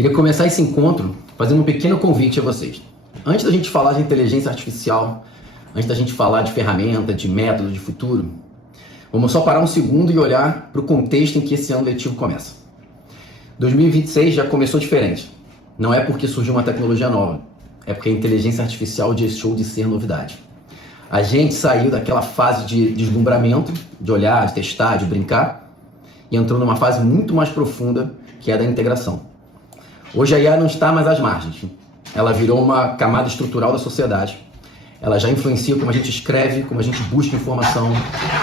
Queria começar esse encontro fazendo um pequeno convite a vocês. Antes da gente falar de inteligência artificial, antes da gente falar de ferramenta, de método, de futuro, vamos só parar um segundo e olhar para o contexto em que esse ano letivo começa. 2026 já começou diferente. Não é porque surgiu uma tecnologia nova, é porque a inteligência artificial deixou de ser novidade. A gente saiu daquela fase de deslumbramento, de olhar, de testar, de brincar, e entrou numa fase muito mais profunda, que é a da integração. Hoje a IA não está mais às margens. Ela virou uma camada estrutural da sociedade. Ela já influencia como a gente escreve, como a gente busca informação,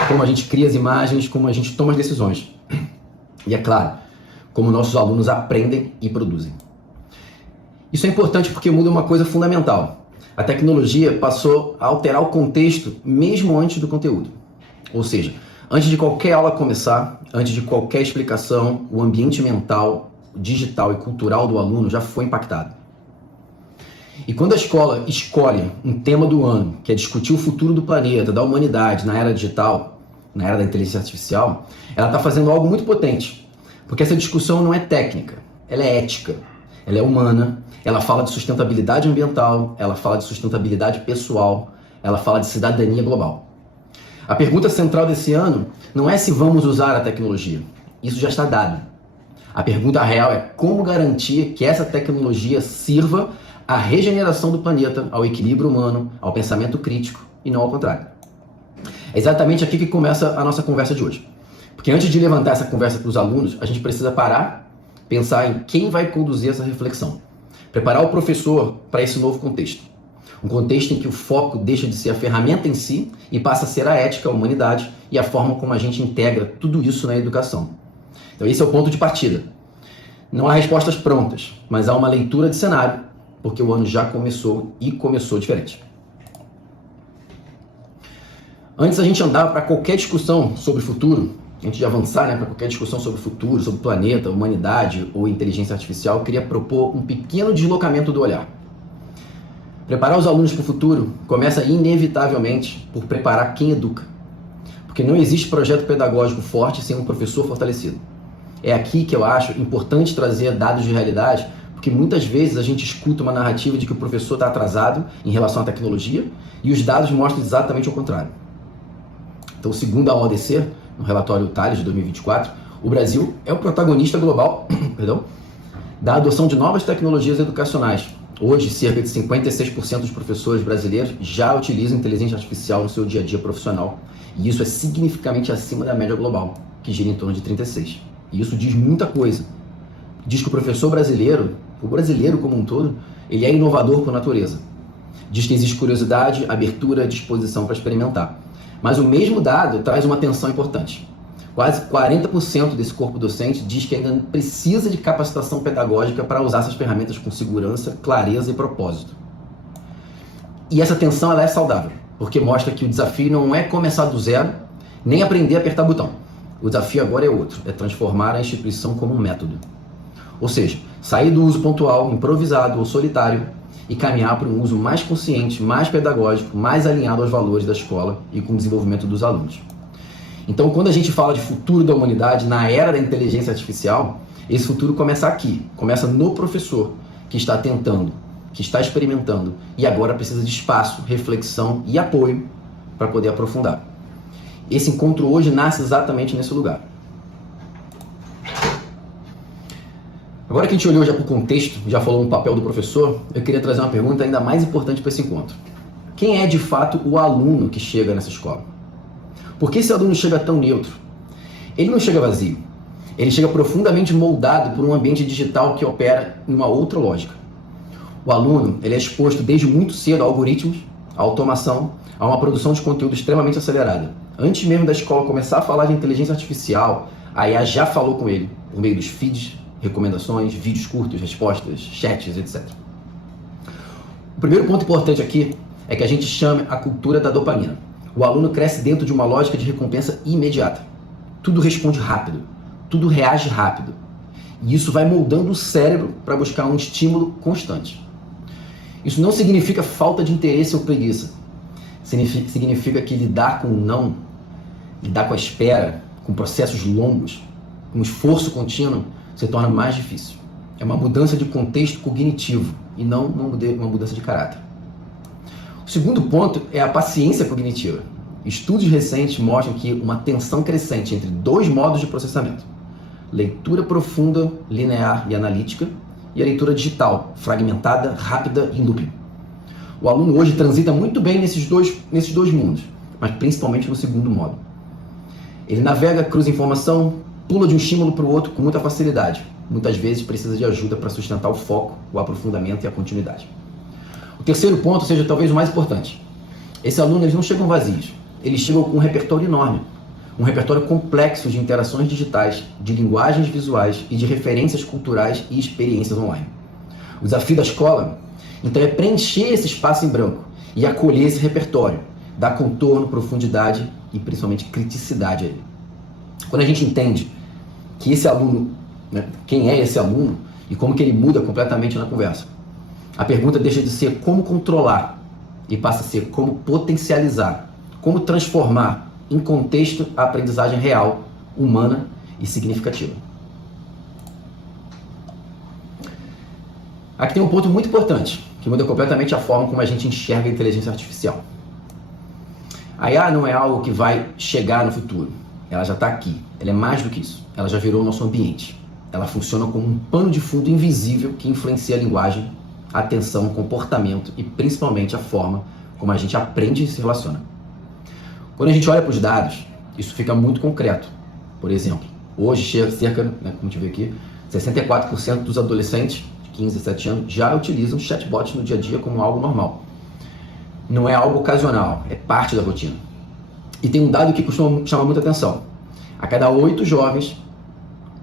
como a gente cria as imagens, como a gente toma as decisões. E é claro, como nossos alunos aprendem e produzem. Isso é importante porque muda uma coisa fundamental. A tecnologia passou a alterar o contexto mesmo antes do conteúdo. Ou seja, antes de qualquer aula começar, antes de qualquer explicação, o ambiente mental, digital e cultural do aluno já foi impactado. E quando a escola escolhe um tema do ano, que é discutir o futuro do planeta, da humanidade na era digital, na era da inteligência artificial, ela está fazendo algo muito potente. Porque essa discussão não é técnica, ela é ética, ela é humana, ela fala de sustentabilidade ambiental, ela fala de sustentabilidade pessoal, ela fala de cidadania global. A pergunta central desse ano não é se vamos usar a tecnologia, isso já está dado. A pergunta real é como garantir que essa tecnologia sirva à regeneração do planeta, ao equilíbrio humano, ao pensamento crítico e não ao contrário. É exatamente aqui que começa a nossa conversa de hoje. Porque antes de levantar essa conversa para os alunos, a gente precisa parar, pensar em quem vai conduzir essa reflexão. Preparar o professor para esse novo contexto. Um contexto em que o foco deixa de ser a ferramenta em si e passa a ser a ética, a humanidade e a forma como a gente integra tudo isso na educação. Então esse é o ponto de partida. Não há respostas prontas, mas há uma leitura de cenário, porque o ano já começou e começou diferente. Antes da gente andar para qualquer discussão sobre o futuro, antes de avançar para qualquer discussão sobre o futuro, sobre o planeta, humanidade ou inteligência artificial, eu queria propor um pequeno deslocamento do olhar. Preparar os alunos para o futuro começa inevitavelmente por preparar quem educa. Porque não existe projeto pedagógico forte sem um professor fortalecido. É aqui que eu acho importante trazer dados de realidade, porque muitas vezes a gente escuta uma narrativa de que o professor está atrasado em relação à tecnologia e os dados mostram exatamente o contrário. Então, segundo a ODC, no relatório Tales de 2024, o Brasil é o protagonista global da adoção de novas tecnologias educacionais. Hoje, cerca de 56% dos professores brasileiros já utilizam inteligência artificial no seu dia a dia profissional. E isso é significativamente acima da média global, que gira em torno de 36%. E isso diz muita coisa. Diz que o professor brasileiro, o brasileiro como um todo, ele é inovador por natureza. Diz que existe curiosidade, abertura, disposição para experimentar. Mas o mesmo dado traz uma atenção importante. Quase 40% desse corpo docente diz que ainda precisa de capacitação pedagógica para usar essas ferramentas com segurança, clareza e propósito. E essa atenção ela é saudável, porque mostra que o desafio não é começar do zero, nem aprender a apertar botão. O desafio agora é outro, é transformar a instituição como um método. Ou seja, sair do uso pontual, improvisado ou solitário e caminhar para um uso mais consciente, mais pedagógico, mais alinhado aos valores da escola e com o desenvolvimento dos alunos. Então, quando a gente fala de futuro da humanidade na era da inteligência artificial, esse futuro começa aqui, começa no professor que está tentando, que está experimentando e agora precisa de espaço, reflexão e apoio para poder aprofundar. Esse encontro hoje nasce exatamente nesse lugar. Agora que a gente olhou já para o contexto, já falou no papel do professor, eu queria trazer uma pergunta ainda mais importante para esse encontro. Quem é de fato o aluno que chega nessa escola? Por que esse aluno chega tão neutro? Ele não chega vazio. Ele chega profundamente moldado por um ambiente digital que opera em uma outra lógica. O aluno ele é exposto desde muito cedo a algoritmos, a automação, a uma produção de conteúdo extremamente acelerada. Antes mesmo da escola começar a falar de inteligência artificial, a IA já falou com ele por meio dos feeds, recomendações, vídeos curtos, respostas, chats, etc. O primeiro ponto importante aqui é que a gente chama a cultura da dopamina. O aluno cresce dentro de uma lógica de recompensa imediata. Tudo responde rápido, tudo reage rápido. E isso vai moldando o cérebro para buscar um estímulo constante. Isso não significa falta de interesse ou preguiça. Significa que lidar com o não, lidar com a espera, com processos longos, com esforço contínuo, se torna mais difícil. É uma mudança de contexto cognitivo e não uma mudança de caráter. O segundo ponto é a paciência cognitiva. Estudos recentes mostram que uma tensão crescente entre dois modos de processamento: leitura profunda, linear e analítica, e a leitura digital, fragmentada, rápida e em looping. O aluno hoje transita muito bem nesses dois mundos, mas principalmente no segundo modo. Ele navega, cruza informação, pula de um estímulo para o outro com muita facilidade. Muitas vezes precisa de ajuda para sustentar o foco, o aprofundamento e a continuidade. O terceiro ponto, seja talvez o mais importante. Esses alunos eles não chegam vazios, eles chegam com um repertório enorme. Um repertório complexo de interações digitais, de linguagens visuais e de referências culturais e experiências online. O desafio da escola, então, é preencher esse espaço em branco e acolher esse repertório, dar contorno, profundidade e principalmente criticidade a ele. Quando a gente entende que esse aluno, quem é esse aluno e como que ele muda completamente na conversa, a pergunta deixa de ser como controlar e passa a ser como potencializar, como transformar em contexto a aprendizagem real, humana e significativa. Aqui tem um ponto muito importante, que muda completamente a forma como a gente enxerga a inteligência artificial. A IA não é algo que vai chegar no futuro, ela já está aqui, ela é mais do que isso, ela já virou o nosso ambiente. Ela funciona como um pano de fundo invisível que influencia a linguagem, a atenção, o comportamento e principalmente a forma como a gente aprende e se relaciona. Quando a gente olha para os dados, isso fica muito concreto. Por exemplo, hoje cerca, como a gente vê aqui, 64% dos adolescentes de 15 a 17 anos já utilizam chatbots no dia a dia como algo normal. Não é algo ocasional, é parte da rotina. E tem um dado que costuma chamar muita atenção. A cada 8 jovens,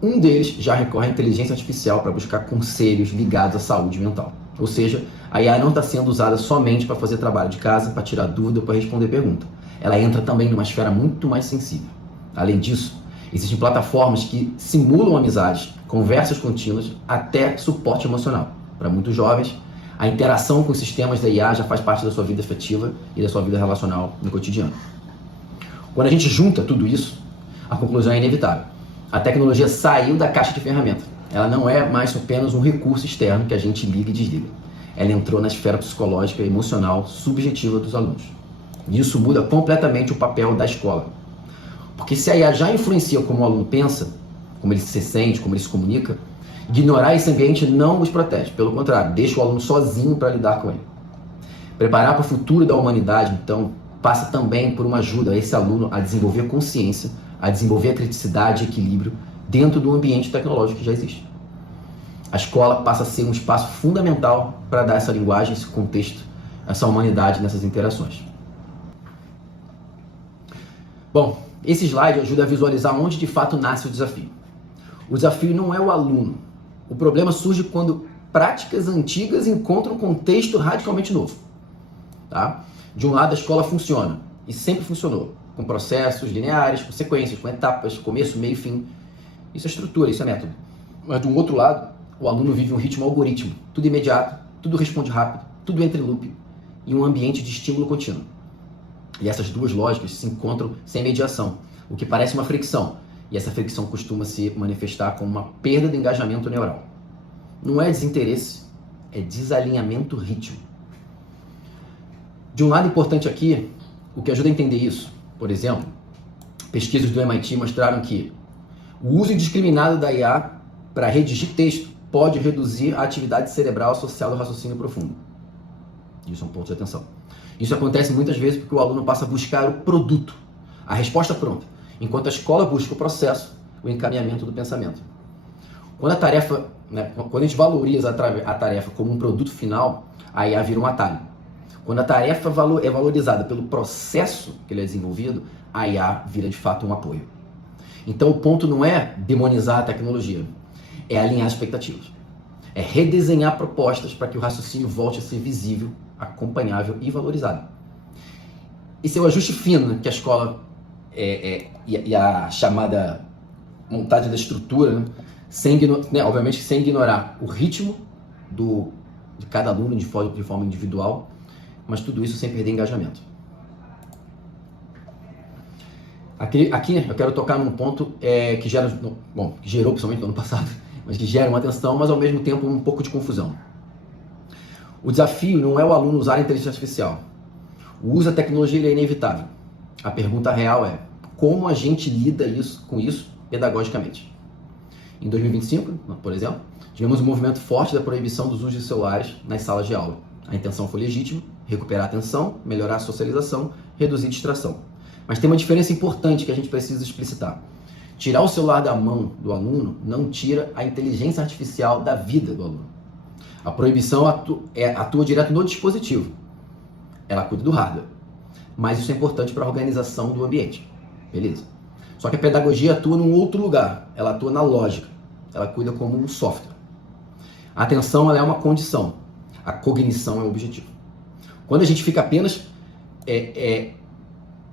um deles já recorre à inteligência artificial para buscar conselhos ligados à saúde mental. Ou seja, a IA não está sendo usada somente para fazer trabalho de casa, para tirar dúvida ou para responder pergunta. Ela entra também numa esfera muito mais sensível. Além disso, existem plataformas que simulam amizades, conversas contínuas, até suporte emocional. Para muitos jovens, a interação com os sistemas da IA já faz parte da sua vida afetiva e da sua vida relacional no cotidiano. Quando a gente junta tudo isso, a conclusão é inevitável. A tecnologia saiu da caixa de ferramentas. Ela não é mais apenas um recurso externo que a gente liga e desliga. Ela entrou na esfera psicológica e emocional subjetiva dos alunos. E isso muda completamente o papel da escola. Porque se a IA já influencia como o aluno pensa, como ele se sente, como ele se comunica, ignorar esse ambiente não os protege. Pelo contrário, deixa o aluno sozinho para lidar com ele. Preparar para o futuro da humanidade, então, passa também por uma ajuda a esse aluno a desenvolver consciência, a desenvolver a criticidade e equilíbrio dentro do ambiente tecnológico que já existe. A escola passa a ser um espaço fundamental para dar essa linguagem, esse contexto, essa humanidade nessas interações. Bom, esse slide ajuda a visualizar onde de fato nasce o desafio. O desafio não é o aluno. O problema surge quando práticas antigas encontram um contexto radicalmente novo. Tá? De um lado, a escola funciona, e sempre funcionou, com processos lineares, com sequências, com etapas, começo, meio e fim. Isso é estrutura, isso é método. Mas do outro lado, o aluno vive um ritmo algoritmo, tudo imediato, tudo responde rápido, tudo entra em loop, e um ambiente de estímulo contínuo. E essas duas lógicas se encontram sem mediação, o que parece uma fricção, e essa fricção costuma se manifestar como uma perda de engajamento neural. Não é desinteresse, é desalinhamento ritmo. De um lado importante aqui, o que ajuda a entender isso, por exemplo, pesquisas do MIT mostraram que o uso indiscriminado da IA para redigir texto pode reduzir a atividade cerebral associada ao raciocínio profundo. Isso é um ponto de atenção. Isso acontece muitas vezes porque o aluno passa a buscar o produto, a resposta pronta, enquanto a escola busca o processo, o encaminhamento do pensamento. Quando a gente valoriza a tarefa como um produto final, a IA vira um atalho. Quando a tarefa é valorizada pelo processo que ele é desenvolvido, a IA vira de fato um apoio. Então o ponto não é demonizar a tecnologia, é alinhar expectativas. É redesenhar propostas para que o raciocínio volte a ser visível, acompanhável e valorizado. Esse é o ajuste fino que a escola e a chamada montagem da estrutura, obviamente sem ignorar o ritmo de cada aluno de forma individual, mas tudo isso sem perder engajamento. Aqui eu quero tocar num ponto que gerou, principalmente no ano passado, mas que geram atenção, mas ao mesmo tempo um pouco de confusão. O desafio não é o aluno usar a inteligência artificial. O uso da tecnologia ele é inevitável. A pergunta real é como a gente lida com isso pedagogicamente. Em 2025, por exemplo, tivemos um movimento forte da proibição dos usos de celulares nas salas de aula. A intenção foi legítima, recuperar a atenção, melhorar a socialização, reduzir a distração. Mas tem uma diferença importante que a gente precisa explicitar. Tirar o celular da mão do aluno não tira a inteligência artificial da vida do aluno. A proibição atua direto no dispositivo. Ela cuida do hardware. Mas isso é importante para a organização do ambiente. Beleza. Só que a pedagogia atua num outro lugar. Ela atua na lógica. Ela cuida como um software. A atenção ela é uma condição. A cognição é o objetivo. Quando a gente fica apenas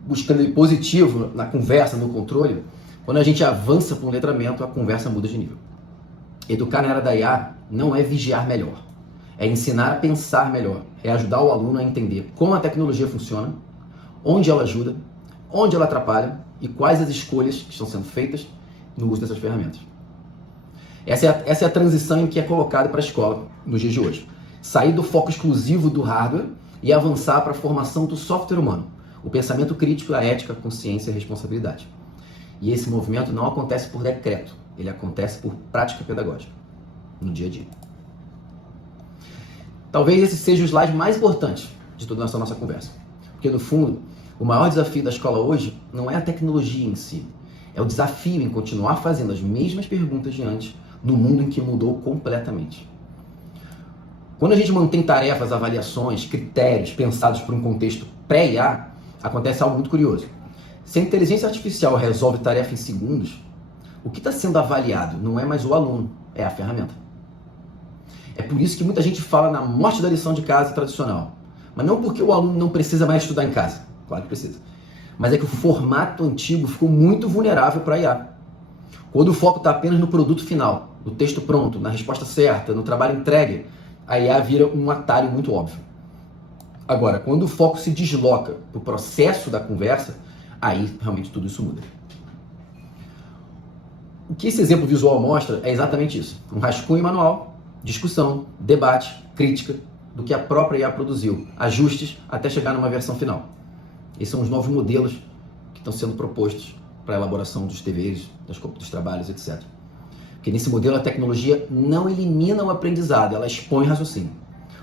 buscando o positivo na conversa, no controle, quando a gente avança para um letramento, a conversa muda de nível. Educar na era da IA não é vigiar melhor. É ensinar a pensar melhor. É ajudar o aluno a entender como a tecnologia funciona, onde ela ajuda, onde ela atrapalha e quais as escolhas que estão sendo feitas no uso dessas ferramentas. Essa é a transição em que é colocada para a escola nos dias de hoje. Sair do foco exclusivo do hardware e avançar para a formação do software humano, o pensamento crítico, a ética, a consciência e a responsabilidade. E esse movimento não acontece por decreto, ele acontece por prática pedagógica, no dia a dia. Talvez esse seja o slide mais importante de toda essa nossa conversa. Porque, no fundo, o maior desafio da escola hoje não é a tecnologia em si, é o desafio em continuar fazendo as mesmas perguntas de antes no mundo em que mudou completamente. Quando a gente mantém tarefas, avaliações, critérios pensados por um contexto pré-IA, acontece algo muito curioso. Se a inteligência artificial resolve tarefa em segundos, o que está sendo avaliado não é mais o aluno, é a ferramenta. É por isso que muita gente fala na morte da lição de casa tradicional. Mas não porque o aluno não precisa mais estudar em casa, claro que precisa. Mas é que o formato antigo ficou muito vulnerável para a IA. Quando o foco está apenas no produto final, no texto pronto, na resposta certa, no trabalho entregue, a IA vira um atalho muito óbvio. Agora, quando o foco se desloca para o processo da conversa, aí realmente tudo isso muda. O que esse exemplo visual mostra é exatamente isso. Um rascunho manual, discussão, debate, crítica do que a própria IA produziu, ajustes até chegar numa versão final. Esses são os novos modelos que estão sendo propostos para a elaboração dos deveres, dos trabalhos, etc. Porque nesse modelo a tecnologia não elimina o aprendizado, ela expõe raciocínio.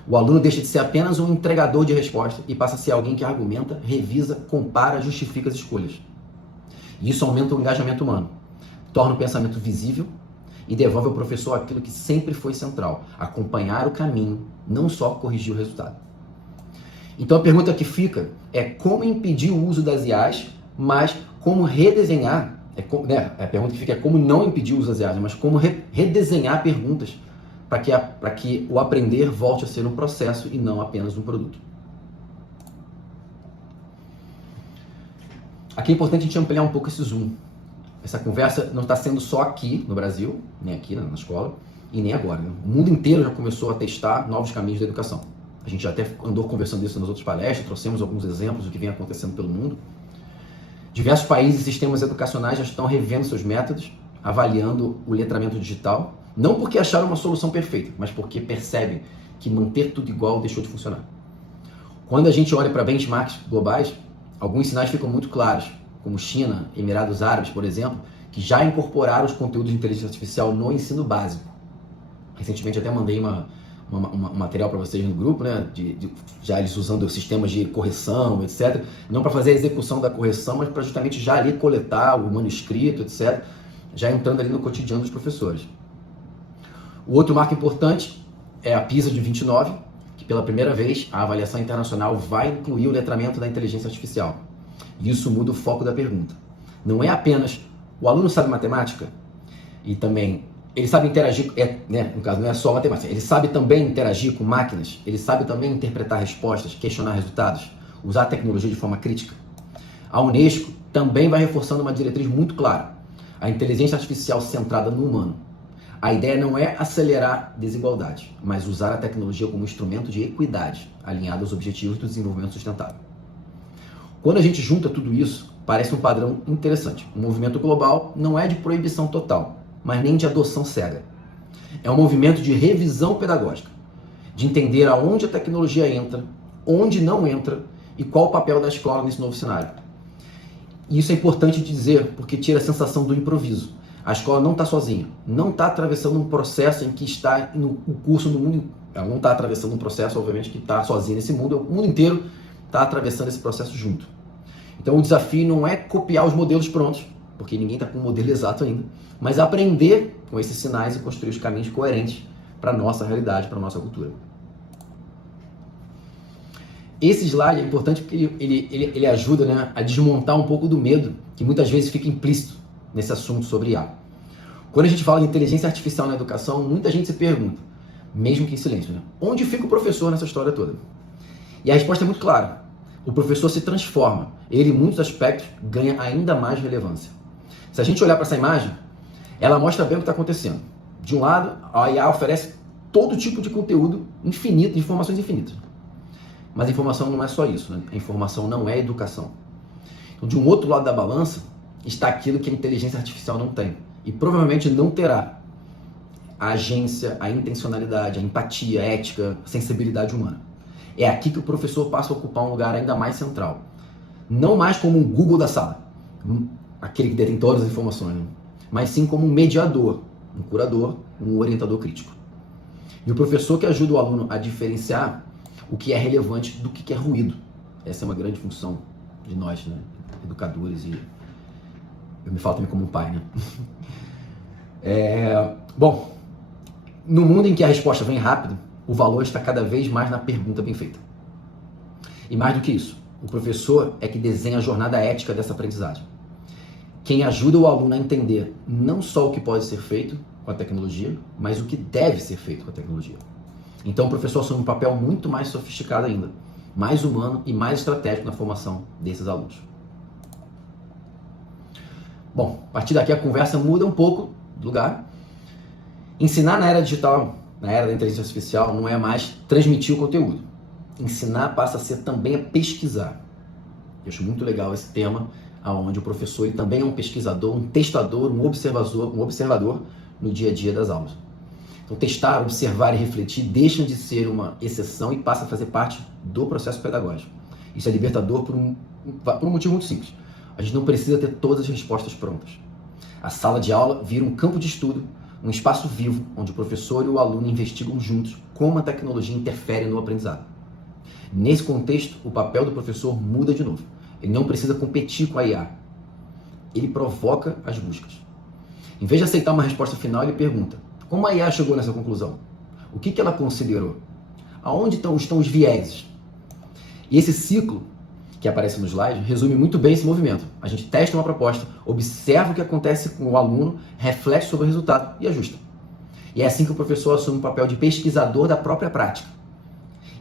O aluno deixa de ser apenas um entregador de resposta e passa a ser alguém que argumenta, revisa, compara, justifica as escolhas. E isso aumenta o engajamento humano, torna o pensamento visível e devolve ao professor aquilo que sempre foi central, acompanhar o caminho, não só corrigir o resultado. Então a pergunta que fica é como impedir o uso das IAs, mas como redesenhar, a pergunta que fica é como não impedir o uso das IAs, mas como redesenhar perguntas para que o aprender volte a ser um processo e não apenas um produto. Aqui é importante a gente ampliar um pouco esse zoom. Essa conversa não está sendo só aqui no Brasil, nem aqui na escola, e nem agora. Né? O mundo inteiro já começou a testar novos caminhos da educação. A gente já até andou conversando isso nas outras palestras, trouxemos alguns exemplos do que vem acontecendo pelo mundo. Diversos países e sistemas educacionais já estão revendo seus métodos, avaliando o letramento digital, não porque acharam uma solução perfeita, mas porque percebem que manter tudo igual deixou de funcionar. Quando a gente olha para benchmarks globais, alguns sinais ficam muito claros, como China, Emirados Árabes, por exemplo, que já incorporaram os conteúdos de inteligência artificial no ensino básico. Recentemente até mandei um material para vocês no grupo, né, já eles usando sistemas de correção, etc. Não para fazer a execução da correção, mas para justamente já ali coletar o manuscrito, etc. Já entrando ali no cotidiano dos professores. O outro marco importante é a PISA de 29, que pela primeira vez a avaliação internacional vai incluir o letramento da inteligência artificial. E isso muda o foco da pergunta. Não é apenas o aluno sabe matemática e também ele sabe interagir, no caso não é só matemática, ele sabe também interagir com máquinas, ele sabe também interpretar respostas, questionar resultados, usar a tecnologia de forma crítica. A Unesco também vai reforçando uma diretriz muito clara, a inteligência artificial centrada no humano. A ideia não é acelerar desigualdade, mas usar a tecnologia como instrumento de equidade, alinhado aos objetivos do desenvolvimento sustentável. Quando a gente junta tudo isso, parece um padrão interessante. O movimento global não é de proibição total, mas nem de adoção cega. É um movimento de revisão pedagógica, de entender aonde a tecnologia entra, onde não entra e qual o papel da escola nesse novo cenário. E isso é importante dizer porque tira a sensação do improviso. A escola não está sozinha, não está atravessando um processo em que está no curso no mundo. Ela não está atravessando um processo, obviamente, que está sozinha nesse mundo. O mundo inteiro está atravessando esse processo junto. Então o desafio não é copiar os modelos prontos, porque ninguém está com um modelo exato ainda, mas aprender com esses sinais e construir os caminhos coerentes para a nossa realidade, para a nossa cultura. Esse slide é importante porque ele ajuda, né, a desmontar um pouco do medo que muitas vezes fica implícito nesse assunto sobre IA. Quando a gente fala de inteligência artificial na educação, muita gente se pergunta, mesmo que em silêncio, né, onde fica o professor nessa história toda? E a resposta é muito clara. O professor se transforma. Ele, em muitos aspectos, ganha ainda mais relevância. Se a gente olhar para essa imagem, ela mostra bem o que está acontecendo. De um lado, a IA oferece todo tipo de conteúdo infinito, de informações infinitas. Mas a informação não é só isso, né? A informação não é educação. Então, de um outro lado da balança, está aquilo que a inteligência artificial não tem. E provavelmente não terá. A agência, a intencionalidade, a empatia, a ética, a sensibilidade humana. É aqui que o professor passa a ocupar um lugar ainda mais central. Não mais como um Google da sala, aquele que detém todas as informações, né? Mas sim como um mediador, um curador, um orientador crítico. E o professor que ajuda o aluno a diferenciar o que é relevante do que é ruído. Essa é uma grande função de nós, né, educadores, e eu me falo também como um pai, né? Bom, no mundo em que a resposta vem rápido, o valor está cada vez mais na pergunta bem feita. E mais do que isso, o professor é que desenha a jornada ética dessa aprendizagem. Quem ajuda o aluno a entender não só o que pode ser feito com a tecnologia, mas o que deve ser feito com a tecnologia. Então o professor assume um papel muito mais sofisticado ainda, mais humano e mais estratégico na formação desses alunos. Bom, a partir daqui a conversa muda um pouco de lugar. Ensinar na era digital, na era da inteligência artificial, não é mais transmitir o conteúdo. Ensinar passa a ser também a pesquisar. Eu acho muito legal esse tema, onde o professor ele também é um pesquisador, um testador, um observador no dia a dia das aulas. Então, testar, observar e refletir deixam de ser uma exceção e passa a fazer parte do processo pedagógico. Isso é libertador por um motivo muito simples. A gente não precisa ter todas as respostas prontas. A sala de aula vira um campo de estudo, um espaço vivo, onde o professor e o aluno investigam juntos como a tecnologia interfere no aprendizado. Nesse contexto, o papel do professor muda de novo. Ele não precisa competir com a IA. Ele provoca as buscas. Em vez de aceitar uma resposta final, ele pergunta: como a IA chegou nessa conclusão? O que ela considerou? Aonde estão os vieses? E esse ciclo que aparece no slide resume muito bem esse movimento. A gente testa uma proposta, observa o que acontece com o aluno, reflete sobre o resultado e ajusta. E é assim que o professor assume o papel de pesquisador da própria prática.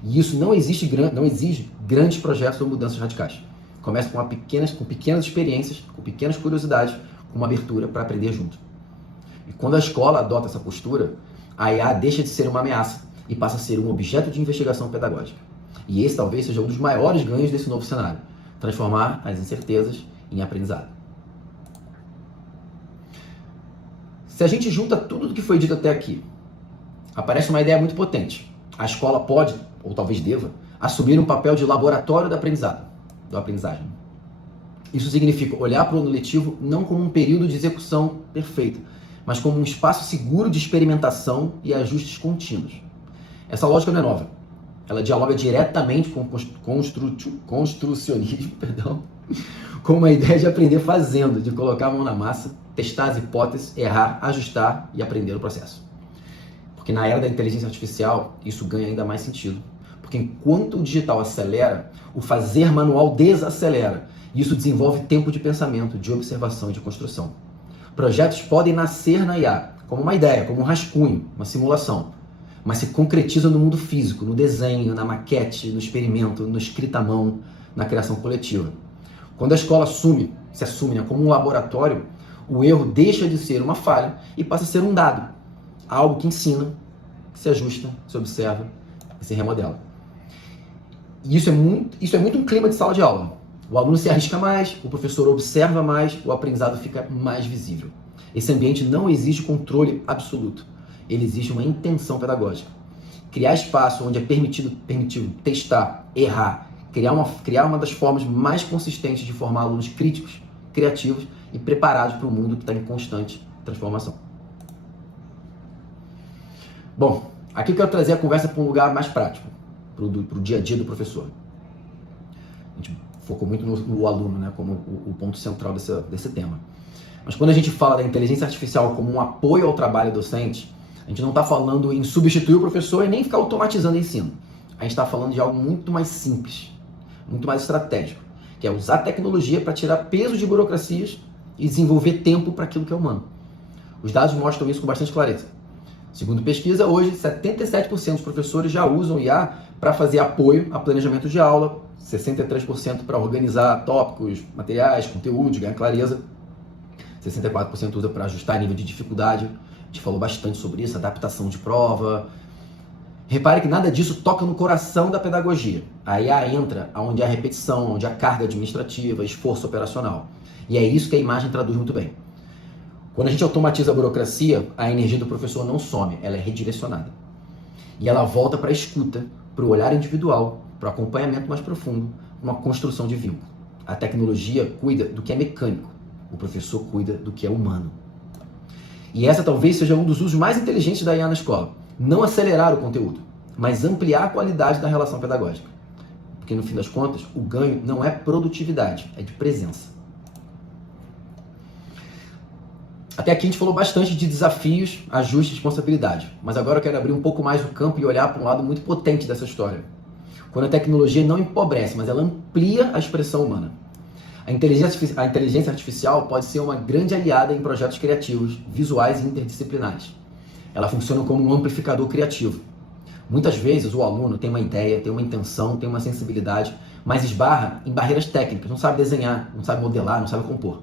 E isso não exige grandes projetos ou mudanças radicais. Começa com pequenas experiências, com pequenas curiosidades, com uma abertura para aprender junto. E quando a escola adota essa postura, a IA deixa de ser uma ameaça e passa a ser um objeto de investigação pedagógica. E esse talvez seja um dos maiores ganhos desse novo cenário: transformar as incertezas em aprendizado. Se a gente junta tudo o que foi dito até aqui, aparece uma ideia muito potente. A escola pode, ou talvez deva, assumir um papel de laboratório do aprendizagem. Isso significa olhar para o ano letivo não como um período de execução perfeita, mas como um espaço seguro de experimentação e ajustes contínuos. Essa lógica não é nova. Ela dialoga diretamente com o construcionismo, com uma ideia de aprender fazendo, de colocar a mão na massa, testar as hipóteses, errar, ajustar e aprender o processo. Porque na era da inteligência artificial, isso ganha ainda mais sentido. Porque enquanto o digital acelera, o fazer manual desacelera. E isso desenvolve tempo de pensamento, de observação e de construção. Projetos podem nascer na IA, como uma ideia, como um rascunho, uma simulação, mas se concretizam no mundo físico, no desenho, na maquete, no experimento, no escrita à mão, na criação coletiva. Quando a escola se assume como um laboratório, o erro deixa de ser uma falha e passa a ser um dado, algo que ensina, que se ajusta, se observa e se remodela. E isso é muito um clima de sala de aula. O aluno se arrisca mais, o professor observa mais, o aprendizado fica mais visível. Esse ambiente não exige controle absoluto. ele exige uma intenção pedagógica. Criar espaço onde é permitido testar, errar, criar uma das formas mais consistentes de formar alunos críticos, criativos e preparados para o mundo que está em constante transformação. Bom, aqui eu quero trazer a conversa para um lugar mais prático, para o dia a dia do professor. A gente focou muito no aluno, né, como o ponto central desse tema. Mas quando a gente fala da inteligência artificial como um apoio ao trabalho docente, a gente não está falando em substituir o professor e nem ficar automatizando o ensino. A gente está falando de algo muito mais simples, muito mais estratégico, que é usar tecnologia para tirar peso de burocracias e desenvolver tempo para aquilo que é humano. Os dados mostram isso com bastante clareza. Segundo pesquisa, hoje 77% dos professores já usam IA para fazer apoio a planejamento de aula, 63% para organizar tópicos, materiais, conteúdos, ganhar clareza, 64% usa para ajustar nível de dificuldade. A gente falou bastante sobre isso, adaptação de prova. Repare que nada disso toca no coração da pedagogia. A IA entra onde há repetição, onde há carga administrativa, esforço operacional. E é isso que a imagem traduz muito bem. Quando a gente automatiza a burocracia, a energia do professor não some, ela é redirecionada. E ela volta para a escuta, para o olhar individual, para o acompanhamento mais profundo, uma construção de vínculo. A tecnologia cuida do que é mecânico, o professor cuida do que é humano. E essa talvez seja um dos usos mais inteligentes da IA na escola. Não acelerar o conteúdo, mas ampliar a qualidade da relação pedagógica. Porque no fim das contas, o ganho não é produtividade, é de presença. Até aqui a gente falou bastante de desafios, ajustes e responsabilidade, mas agora eu quero abrir um pouco mais o campo e olhar para um lado muito potente dessa história. Quando a tecnologia não empobrece, mas ela amplia a expressão humana. A inteligência artificial pode ser uma grande aliada em projetos criativos, visuais e interdisciplinares. Ela funciona como um amplificador criativo. Muitas vezes o aluno tem uma ideia, tem uma intenção, tem uma sensibilidade, mas esbarra em barreiras técnicas, não sabe desenhar, não sabe modelar, não sabe compor.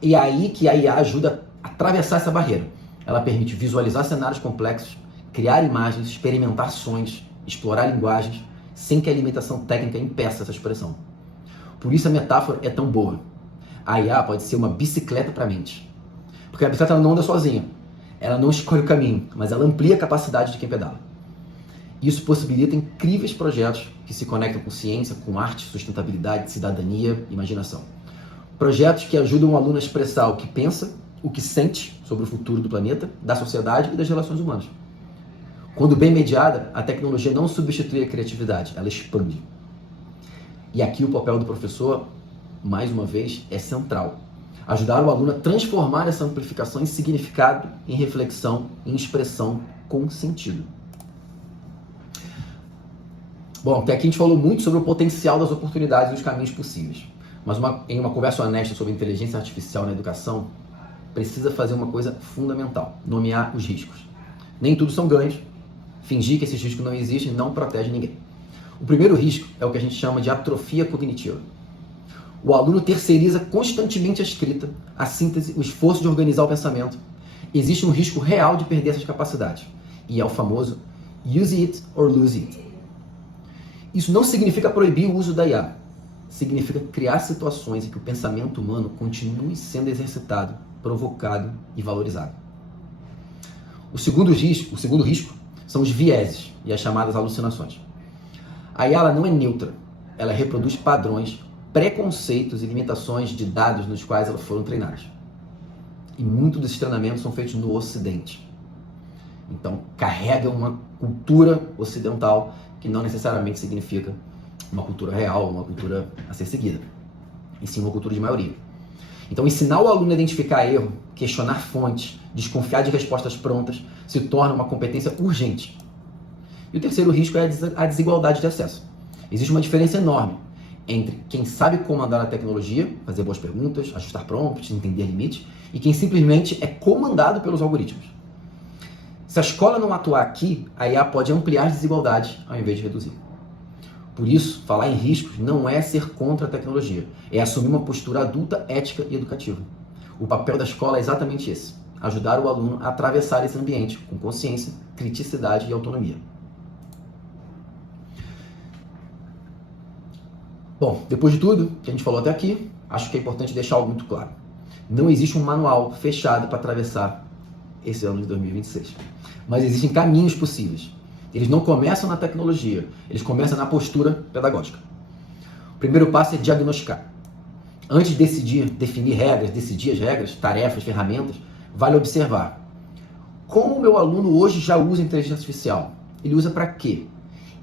E é aí que a IA ajuda a atravessar essa barreira. Ela permite visualizar cenários complexos, criar imagens, experimentar sons, explorar linguagens, sem que a limitação técnica impeça essa expressão. Por isso a metáfora é tão boa. A IA pode ser uma bicicleta para a mente. Porque a bicicleta não anda sozinha. Ela não escolhe o caminho, mas ela amplia a capacidade de quem pedala. Isso possibilita incríveis projetos que se conectam com ciência, com arte, sustentabilidade, cidadania, imaginação. Projetos que ajudam o aluno a expressar o que pensa, o que sente sobre o futuro do planeta, da sociedade e das relações humanas. Quando bem mediada, a tecnologia não substitui a criatividade, ela expande. E aqui o papel do professor, mais uma vez, é central. Ajudar o aluno a transformar essa amplificação em significado, em reflexão, em expressão com sentido. Bom, até aqui a gente falou muito sobre o potencial das oportunidades e os caminhos possíveis. Mas em uma conversa honesta sobre inteligência artificial na educação, precisa fazer uma coisa fundamental, nomear os riscos. Nem tudo são ganhos, fingir que esses riscos não existem não protege ninguém. O primeiro risco é o que a gente chama de atrofia cognitiva. O aluno terceiriza constantemente a escrita, a síntese, o esforço de organizar o pensamento. Existe um risco real de perder essas capacidades, e é o famoso use it or lose it. Isso não significa proibir o uso da IA. Significa criar situações em que o pensamento humano continue sendo exercitado, provocado e valorizado. O segundo risco são os vieses e as chamadas alucinações. A IA não é neutra, ela reproduz padrões, preconceitos e limitações de dados nos quais elas foram treinadas. E muitos desses treinamentos são feitos no Ocidente. Então, carrega uma cultura ocidental que não necessariamente significa uma cultura real, uma cultura a ser seguida, e sim uma cultura de maioria. Então, ensinar o aluno a identificar erro, questionar fontes, desconfiar de respostas prontas, se torna uma competência urgente. E o terceiro risco é a desigualdade de acesso. Existe uma diferença enorme entre quem sabe comandar a tecnologia, fazer boas perguntas, ajustar prompts, entender limites, e quem simplesmente é comandado pelos algoritmos. Se a escola não atuar aqui, a IA pode ampliar as desigualdades ao invés de reduzir. Por isso, falar em riscos não é ser contra a tecnologia, é assumir uma postura adulta, ética e educativa. O papel da escola é exatamente esse, ajudar o aluno a atravessar esse ambiente com consciência, criticidade e autonomia. Bom, depois de tudo que a gente falou até aqui, acho que é importante deixar algo muito claro. Não existe um manual fechado para atravessar esse ano de 2026. Mas existem caminhos possíveis. Eles não começam na tecnologia, eles começam na postura pedagógica. O primeiro passo é diagnosticar. Antes de definir regras, decidir as regras, tarefas, ferramentas, vale observar como o meu aluno hoje já usa inteligência artificial. Ele usa para quê?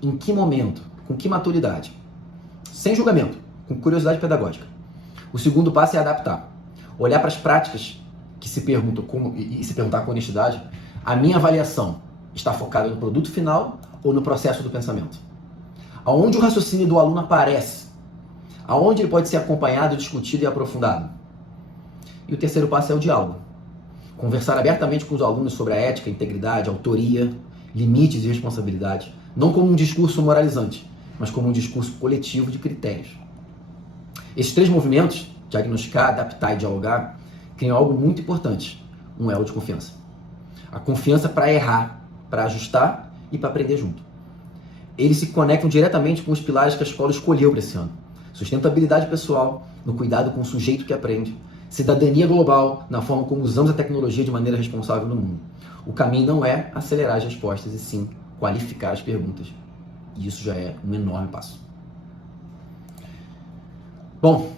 Em que momento? Com que maturidade? Sem julgamento, com curiosidade pedagógica. O segundo passo é adaptar. Olhar para as práticas que se perguntam e se perguntar com honestidade, a minha avaliação está focada no produto final ou no processo do pensamento? Aonde o raciocínio do aluno aparece? Aonde ele pode ser acompanhado, discutido e aprofundado? E o terceiro passo é o diálogo. Conversar abertamente com os alunos sobre a ética, integridade, autoria, limites e responsabilidade, não como um discurso moralizante, mas como um discurso coletivo de critérios. Esses três movimentos, diagnosticar, adaptar e dialogar, criam algo muito importante, um elo de confiança. A confiança para errar, para ajustar e para aprender junto. Eles se conectam diretamente com os pilares que a escola escolheu para esse ano. Sustentabilidade pessoal, no cuidado com o sujeito que aprende, cidadania global, na forma como usamos a tecnologia de maneira responsável no mundo. O caminho não é acelerar as respostas, e sim qualificar as perguntas. E isso já é um enorme passo. Bom,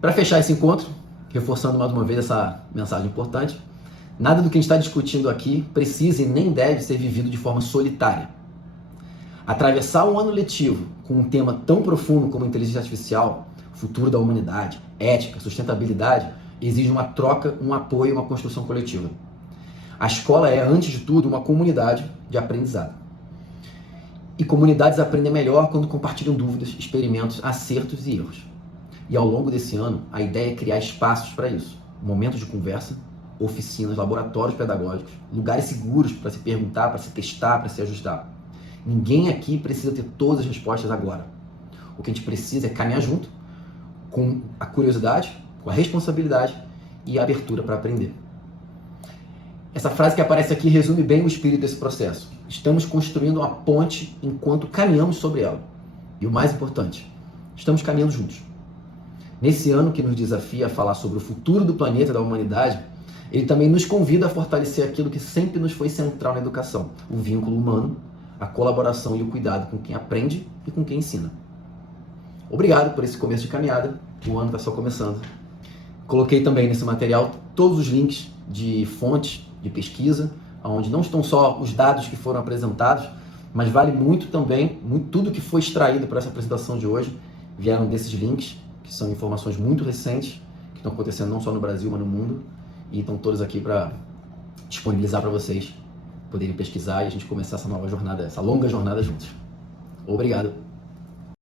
para fechar esse encontro, reforçando mais uma vez essa mensagem importante, nada do que a gente está discutindo aqui precisa e nem deve ser vivido de forma solitária. Atravessar um ano letivo com um tema tão profundo como inteligência artificial, futuro da humanidade, ética, sustentabilidade, exige uma troca, um apoio e uma construção coletiva. A escola é, antes de tudo, uma comunidade de aprendizado. E comunidades aprendem melhor quando compartilham dúvidas, experimentos, acertos e erros. E ao longo desse ano, a ideia é criar espaços para isso. Momentos de conversa, oficinas, laboratórios pedagógicos, lugares seguros para se perguntar, para se testar, para se ajustar. Ninguém aqui precisa ter todas as respostas agora. O que a gente precisa é caminhar junto, com a curiosidade, com a responsabilidade e a abertura para aprender. Essa frase que aparece aqui resume bem o espírito desse processo. Estamos construindo uma ponte enquanto caminhamos sobre ela. E o mais importante, estamos caminhando juntos. Nesse ano que nos desafia a falar sobre o futuro do planeta e da humanidade, ele também nos convida a fortalecer aquilo que sempre nos foi central na educação, o vínculo humano, a colaboração e o cuidado com quem aprende e com quem ensina. Obrigado por esse começo de caminhada, o ano está só começando. Coloquei também nesse material todos os links de fontes de pesquisa, onde não estão só os dados que foram apresentados, mas vale muito também, tudo que foi extraído para essa apresentação de hoje, vieram desses links, que são informações muito recentes, que estão acontecendo não só no Brasil, mas no mundo, e estão todos aqui para disponibilizar para vocês poderem pesquisar e a gente começar essa nova jornada, essa longa jornada juntos. Obrigado.